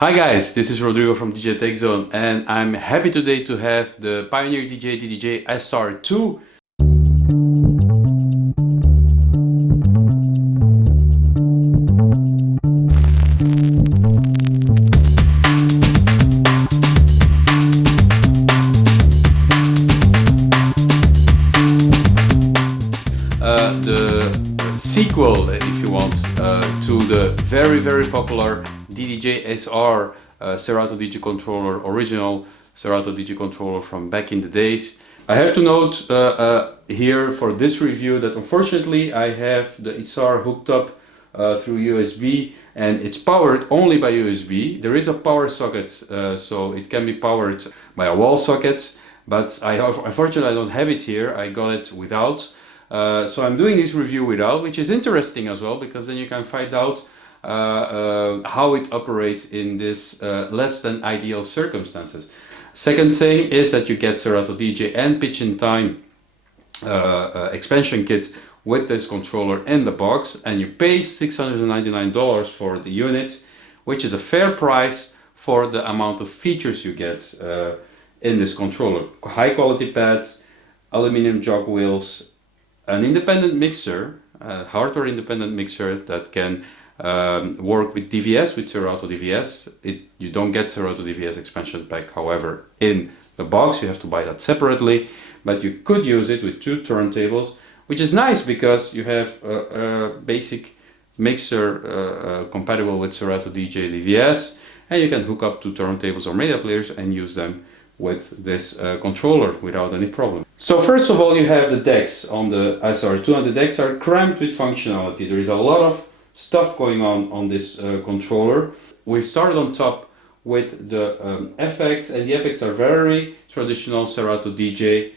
Hi guys, this is Rodrigo from DJ Tech Zone, and I'm happy today to have the Pioneer DJ DDJ-SR2. The sequel, if you want, to the very popular DDJ-SR Serato DJ controller, original Serato DJ controller from back in the days. I have to note here for this review that unfortunately I have the SR hooked up through USB, and it's powered only by USB. There is a power socket, so it can be powered by a wall socket, but unfortunately I don't have it here. I got it without. So I'm doing this review without, which is interesting as well, because then you can find out how it operates in this less than ideal circumstances. Second thing is that you get Serato DJ and Pitch in Time expansion kit with this controller in the box, and you pay $699 for the unit, which is a fair price for the amount of features you get in this controller. High quality pads, aluminum jog wheels, an independent mixer, a hardware independent mixer that can work with DVS, with Serato DVS. You don't get Serato DVS expansion pack, however, in the box. You have to buy that separately, but you could use it with two turntables, which is nice because you have a basic mixer compatible with Serato DJ DVS, and you can hook up two turntables or media players and use them with this controller without any problem. So first of all, you have the decks on the SR2, and the decks are crammed with functionality. There is a lot of stuff going on this controller. We started on top with the effects, and the effects are very traditional Serato DJ,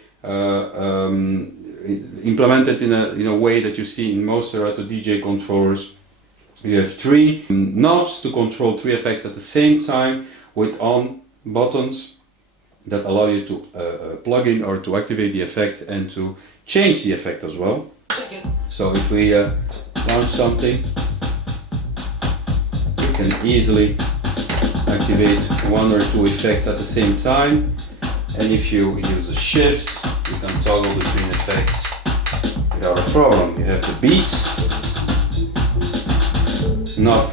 implemented in a way that you see in most Serato DJ controllers. You have three knobs to control three effects at the same time, with on buttons that allow you to plug in or to activate the effect and to change the effect as well. So if we launch something, you can easily activate one or two effects at the same time, and if you use a shift, you can toggle between effects without a problem. You have the beat knob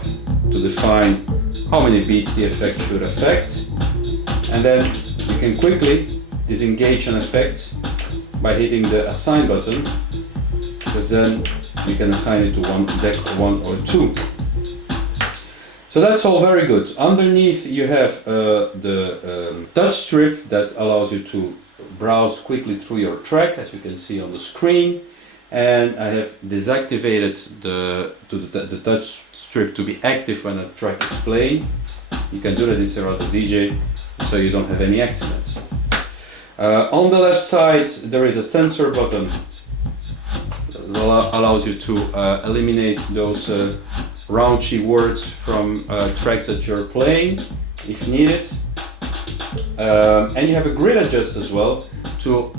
to define how many beats the effect should affect, and then you can quickly disengage an effect by hitting the assign button, because then you can assign it to one deck 1 or 2. So that's all very good. Underneath you have the touch strip that allows you to browse quickly through your track, as you can see on the screen. And I have deactivated the touch strip to be active when a track is playing. You can do that in Serato DJ, so you don't have any accidents. On the left side there is a sensor button that allows you to eliminate those raunchy words from tracks that you're playing if needed. And you have a grid adjust as well to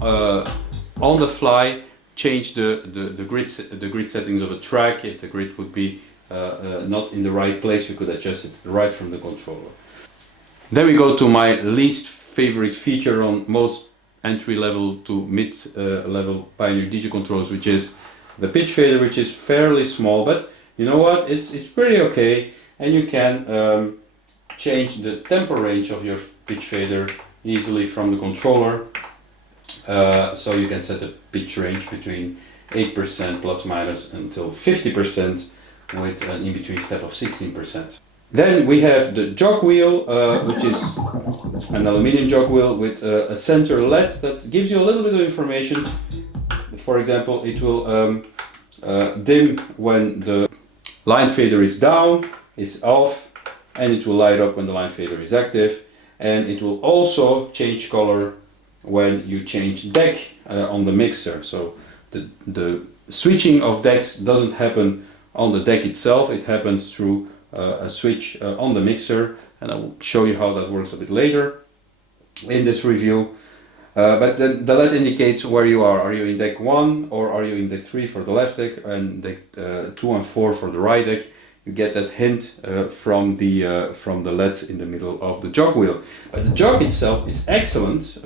on the fly change the grid settings of a track. If the grid would be not in the right place, you could adjust it right from the controller. Then we go to my least favorite feature on most entry-level to mid-level Pioneer DJ controllers, which is the pitch fader, which is fairly small, but you know what, it's pretty okay, and you can change the tempo range of your pitch fader easily from the controller. So you can set a pitch range between 8% plus minus until 50% with an in-between step of 16%. Then we have the jog wheel, which is an aluminum jog wheel with a center LED that gives you a little bit of information. For example, it will dim when the line fader is down, is off, and it will light up when the line fader is active. And it will also change color when you change deck on the mixer. So the switching of decks doesn't happen on the deck itself, it happens through a switch on the mixer, and I will show you how that works a bit later in this review. But then the LED indicates where you are. Are you in deck 1 or are you in deck 3 for the left deck, and deck 2 and 4 for the right deck? you get that hint from the LED in the middle of the jog wheel. The jog itself is excellent.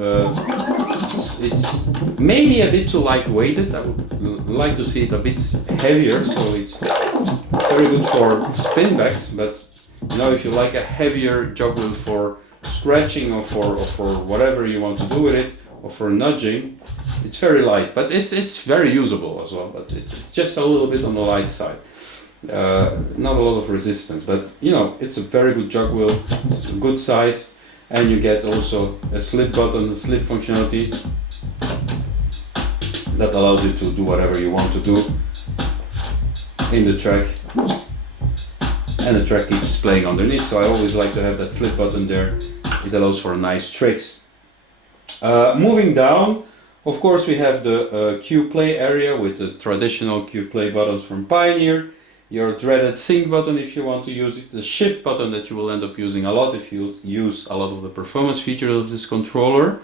It's maybe a bit too lightweighted. I would like to see it a bit heavier, so it's very good for spin backs. But you know, if you like a heavier jog wheel for scratching or for whatever you want to do with it, or for nudging, it's very light, but it's very usable as well. But it's just a little bit on the light side. Not a lot of resistance, but you know, it's a very good jog wheel. It's a good size, and you get also a slip button, a slip functionality that allows you to do whatever you want to do in the track, and the track keeps playing underneath. So I always like to have that slip button there. It allows for nice tricks. Moving down, of course, we have the Q play area with the traditional Q play buttons from Pioneer. Your dreaded sync button if you want to use it, the shift button that you will end up using a lot if you use a lot of the performance features of this controller,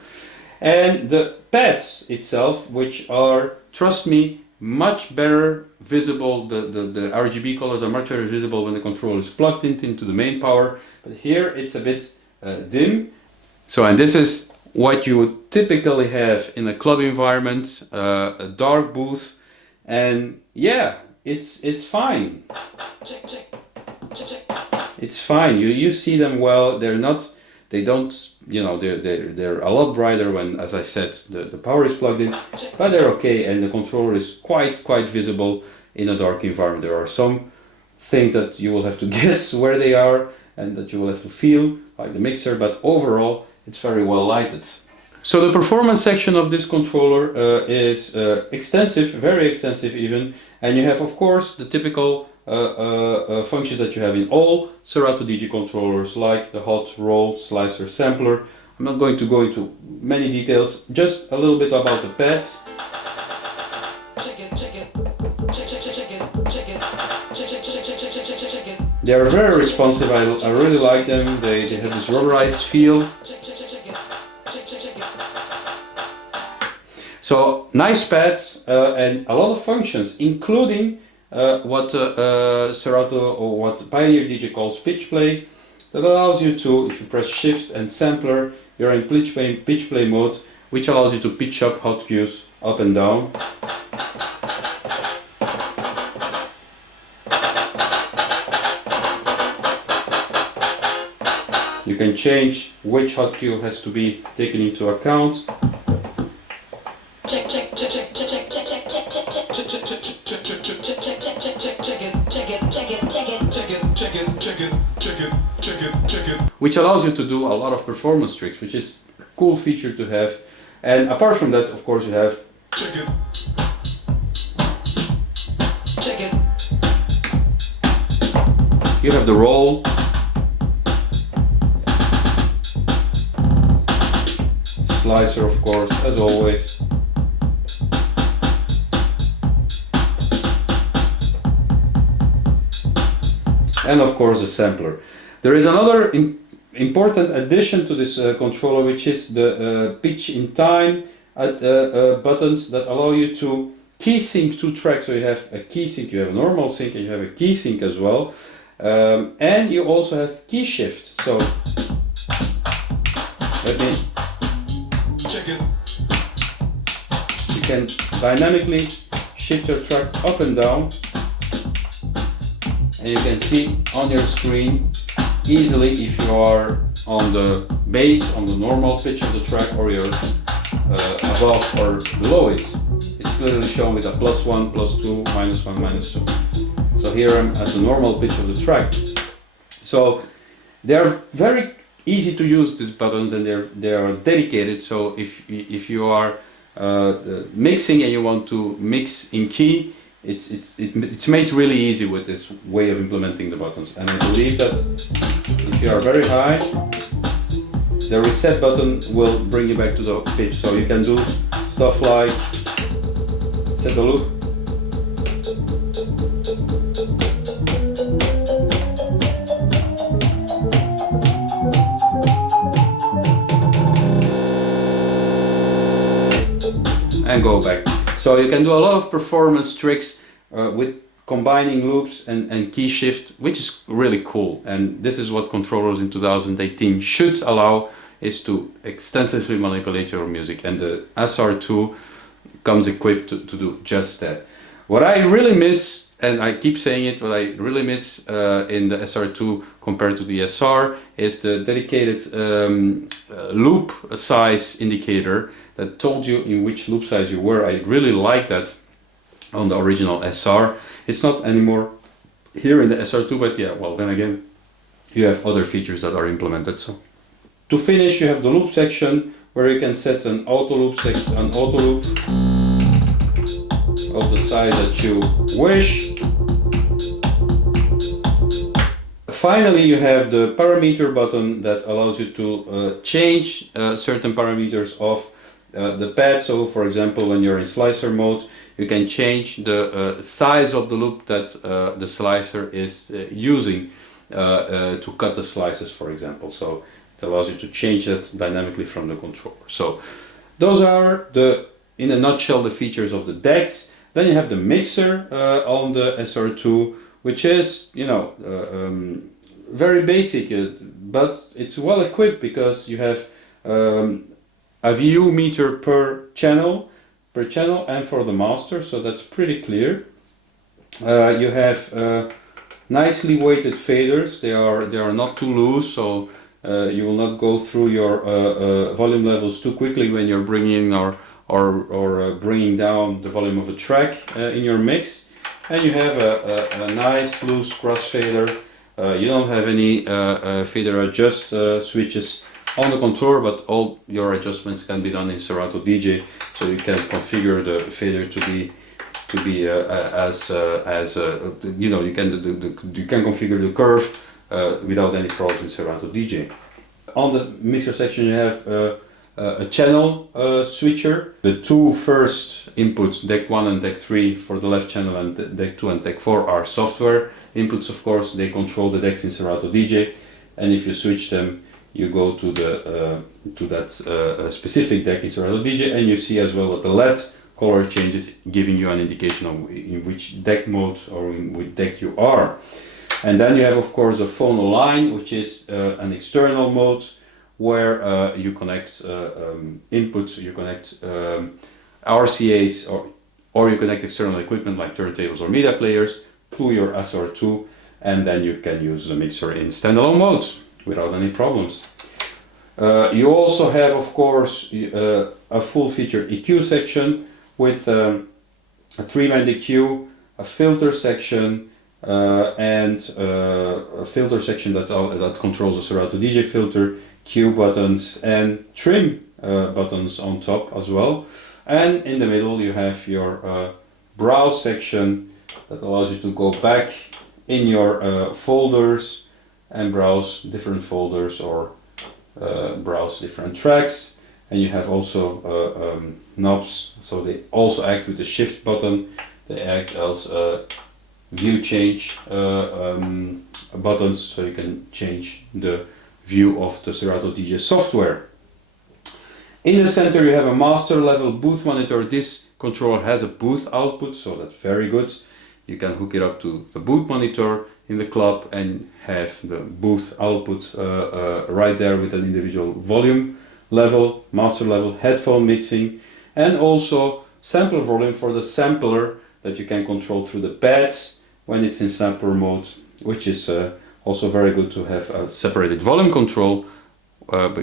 and the pads itself, which are, trust me, much better visible. The RGB colors are much better visible when the controller is plugged into the main power, but here it's a bit dim. So, and this is what you would typically have in a club environment, a dark booth, and yeah, it's fine. It's fine. You see them well. They don't, you know, they're a lot brighter when, as I said, the power is plugged in, but they're okay, and the controller is quite visible in a dark environment. There are some things that you will have to guess where they are and that you will have to feel, like the mixer, but overall it's very well lighted. So the performance section of this controller is extensive, very extensive even, and you have, of course, the typical functions that you have in all Serato DJ controllers, like the hot, roll, slicer, sampler. I'm not going to go into many details, just a little bit about the pads. They are very responsive. I really like them. They have this rubberized feel. So nice pads and a lot of functions, including what Serato or what Pioneer DJ calls pitch play, that allows you to, if you press shift and sampler, you're in pitch play mode, which allows you to pitch up hot cues up and down. You can change which hot cue has to be taken into account. Which allows you to do a lot of performance tricks, which is a cool feature to have. And apart from that, of course, you have the roll, slicer, of course, as always. And of course the sampler. There is another important addition to this controller, which is the pitch in time buttons that allow you to key sync two tracks. So you have a key sync, you have a normal sync, and you have a key sync as well. And you also have key shift. So let me check it. You can dynamically shift your track up and down, and you can see on your screen easily if you are on the bass, on the normal pitch of the track, or you're above or below it. It's clearly shown with a +1, +2, -1, -2. So here I'm at the normal pitch of the track. So they're very easy to use, these buttons, and they are dedicated. So if you are mixing and you want to mix in key, it's made really easy with this way of implementing the buttons. And I believe that if you are very high, the reset button will bring you back to the pitch. So you can do stuff like set the loop, and go back. So you can do a lot of performance tricks with combining loops and key shift, which is really cool. And this is what controllers in 2018 should allow, is to extensively manipulate your music. And the SR2 comes equipped to do just that. What I really miss, and I keep saying it, what I really miss in the SR2 compared to the SR is the dedicated loop size indicator that told you in which loop size you were. I really like that on the original SR. It's not anymore here in the SR2, but yeah, well, then again, you have other features that are implemented. So to finish, you have the loop section where you can set an auto loop of the size that you wish. Finally, you have the parameter button that allows you to change certain parameters of the pad. So for example, when you're in slicer mode, you can change the size of the loop that the slicer is using to cut the slices, for example. So it allows you to change that dynamically from the controller. So those are in a nutshell, the features of the decks. Then you have the mixer on the SR2, which is, you know, very basic, but it's well equipped because you have a VU meter per channel, and for the master, so that's pretty clear. You have nicely weighted faders. They are not too loose, so you will not go through your volume levels too quickly when you're bringing or bringing down the volume of a track in your mix. And you have a nice loose crossfader. You don't have any fader adjust switches on the controller, but all your adjustments can be done in Serato DJ, so you can configure the fader to be you know, you can configure the curve without any problems in Serato DJ. On the mixer section, you have a channel switcher. The two first inputs, deck 1 and deck 3 for the left channel, and deck 2 and deck 4 are software inputs, of course. They control the decks in Serato DJ, and if you switch them, you go to that specific deck in Serato DJ, and you see as well that the LED color changes, giving you an indication of in which deck mode or in which deck you are. And then you have, of course, a phono line, which is an external mode where you connect inputs, you connect RCAs, or you connect external equipment like turntables or media players to your SR2, and then you can use the mixer in standalone mode without any problems. You also have, of course, a full-featured EQ section with a 3-band EQ, a filter section, and a filter section that controls the Serato DJ filter, cue buttons, and trim buttons on top as well. And in the middle you have your browse section that allows you to go back in your folders and browse different folders or browse different tracks. And you have also knobs, so they also act with the shift button. They act as view change buttons, so you can change the view of the Serato DJ software. In the center you have a master level booth monitor. This controller has a booth output, so that's very good. You can hook it up to the booth monitor in the club and have the booth output right there with an individual volume level, master level, headphone mixing, and also sampler volume for the sampler that you can control through the pads when it's in sampler mode, which is also very good to have a separated volume control,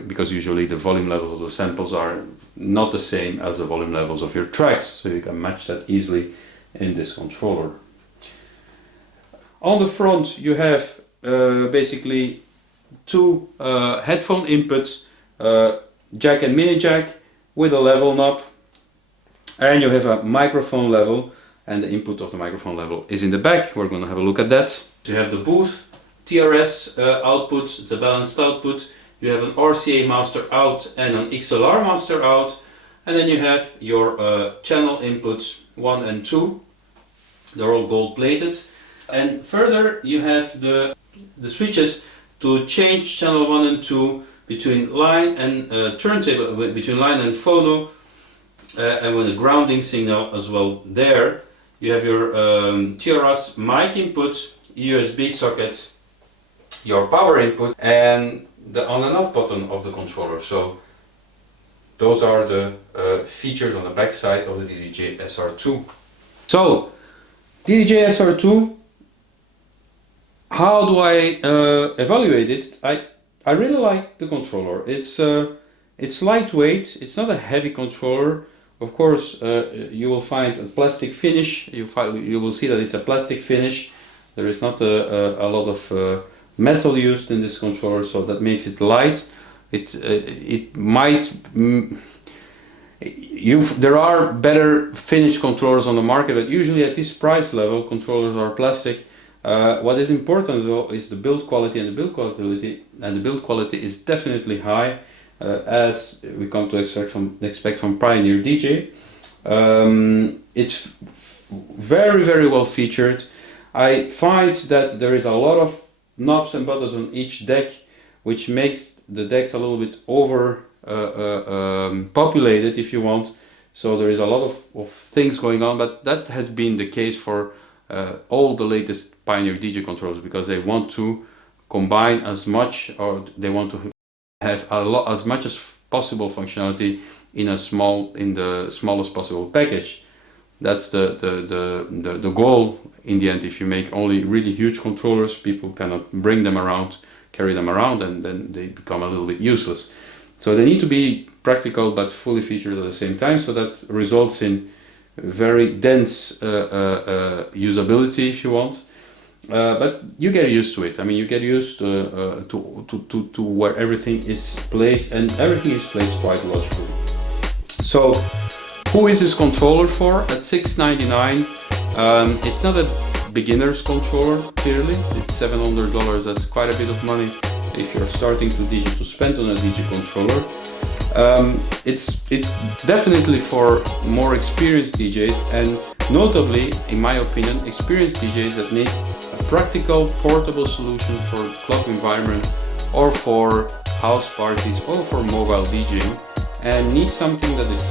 because usually the volume levels of the samples are not the same as the volume levels of your tracks, so you can match that easily in this controller. On the front you have basically two headphone inputs, jack and mini jack with a level knob, and you have a microphone level, and the input of the microphone level is in the back. We're going to have a look at that. You have the booth TRS output, it's a balanced output. You have an RCA master out and an XLR master out, and then you have your channel inputs 1 and 2. They're all gold plated. And further you have the switches to change channel 1 and 2 between line and turntable, between line and phono, and with a grounding signal as well there. You have your TRS mic input, USB socket, your power input, and the on and off button of the controller. So those are the features on the back side of the DDJ-SR2. So DDJ-SR2, how do I evaluate it? I really like the controller. It's lightweight. It's not a heavy controller. Of course, you will find a plastic finish. You will see that it's a plastic finish. There is not a lot of metal used in this controller, so that makes it light. It might there are better finished controllers on the market, but usually at this price level, controllers are plastic. What is important though is the build quality, and the build quality is definitely high, as we come to expect from Pioneer DJ. It's very well featured. I find that there is a lot of knobs and buttons on each deck, which makes the decks a little bit over populated, if you want. So there is a lot of things going on, but that has been the case for all the latest Pioneer DJ controllers, because they want to combine as much, or they want to have as much as possible functionality in the smallest possible package. That's the goal in the end. If you make only really huge controllers, people cannot bring them around, carry them around, and then they become a little bit useless. So they need to be practical but fully featured at the same time, so that results in very dense usability, if you want. But you get used to it. I mean, you get used to where everything is placed, and everything is placed quite logically. So who is this controller for? At $699, it's not a beginner's controller, clearly. It's $700. That's quite a bit of money if you're starting to spend on a DJ controller. It's definitely for more experienced DJs, and notably, in my opinion, experienced DJs that need a practical, portable solution for club environment, or for house parties, or for mobile DJing, and need something that is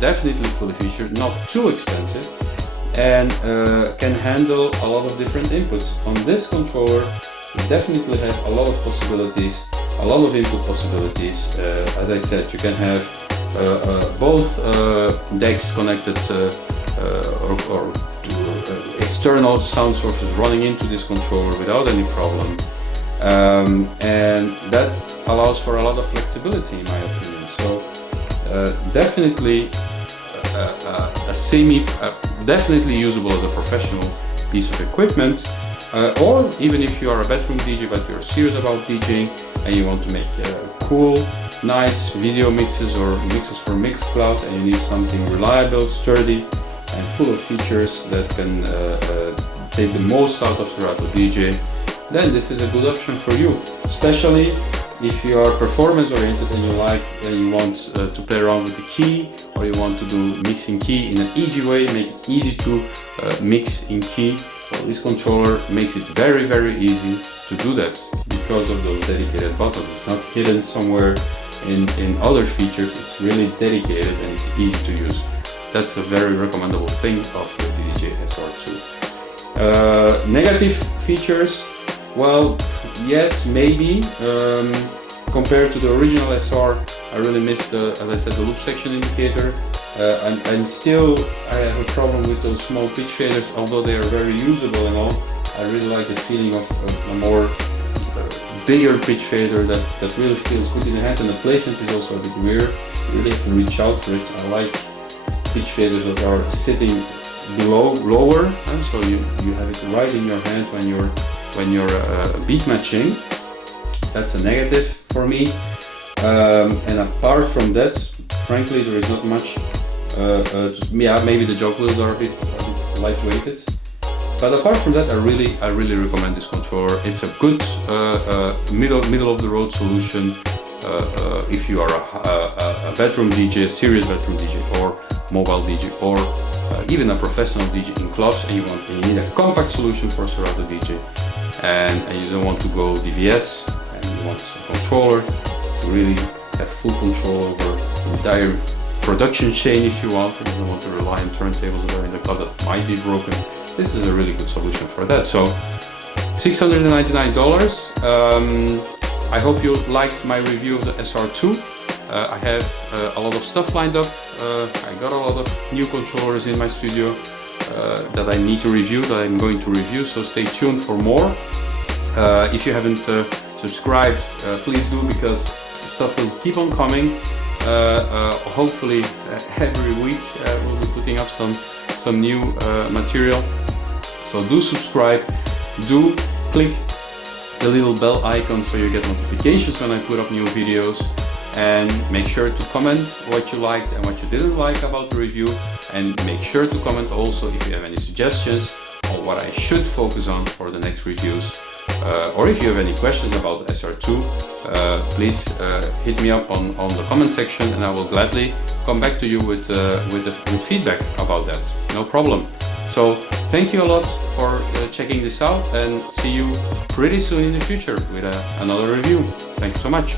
definitely fully featured, not too expensive, and can handle a lot of different inputs. On this controller, you definitely have a lot of possibilities, a lot of input possibilities. As I said, you can have both decks connected or external sound sources running into this controller without any problem, and that allows for a lot of flexibility, in my opinion. So definitely definitely usable as a professional piece of equipment. Or even if you are a bedroom DJ but you're serious about DJing and you want to make cool, nice video mixes or mixes for Mixcloud, and you need something reliable, sturdy, and full of features that can take the most out of Serato DJ, then this is a good option for you. Especially if you are performance oriented and you want to play around with the key, or you want to do mixing key in an easy way, make it easy to mix in key. Well, this controller makes it very easy to do that because of those dedicated buttons. It's not hidden somewhere in other features. It's really dedicated and it's easy to use. That's a very recommendable thing of the DDJ-SR2. Negative features, well, yes, maybe. Compared to the original SR, I really missed, as I said, the loop section indicator. I have a problem with those small pitch faders, although they are very usable and all. I really like the feeling of a more bigger pitch fader that really feels good in the hand, and the placement is also a bit weird. You really have to reach out for it. I like pitch faders that are sitting lower, and so you have it right in your hand when you're beat matching. That's a negative for me. And apart from that, frankly, there is not much. Maybe the jog wheels are a bit lightweighted, but apart from that, I really recommend this controller. It's a good middle of the road solution if you are a bedroom DJ, a serious bedroom DJ, or mobile DJ, or even a professional DJ in clubs, and you need a compact solution for Serato DJ, and you don't want to go DVS, and you want a controller to really have full control over the entire production chain if you want. If you don't want to rely on turntables that are in the club that might be broken, this is a really good solution for that. So $699. I hope you liked my review of the SR2. I have a lot of stuff lined up. I got a lot of new controllers in my studio that I need to review, that I'm going to review, so stay tuned for more. If you haven't subscribed, please do, because stuff will keep on coming. Hopefully every week we'll be putting up some new material. So do subscribe, do click the little bell icon so you get notifications when I put up new videos, and make sure to comment what you liked and what you didn't like about the review, and make sure to comment also if you have any suggestions on what I should focus on for the next reviews, or if you have any questions about the SR2, please hit me up on the comment section, and I will gladly come back to you with feedback about that. No problem. So thank you a lot for checking this out, and see you pretty soon in the future with another review. Thank you so much.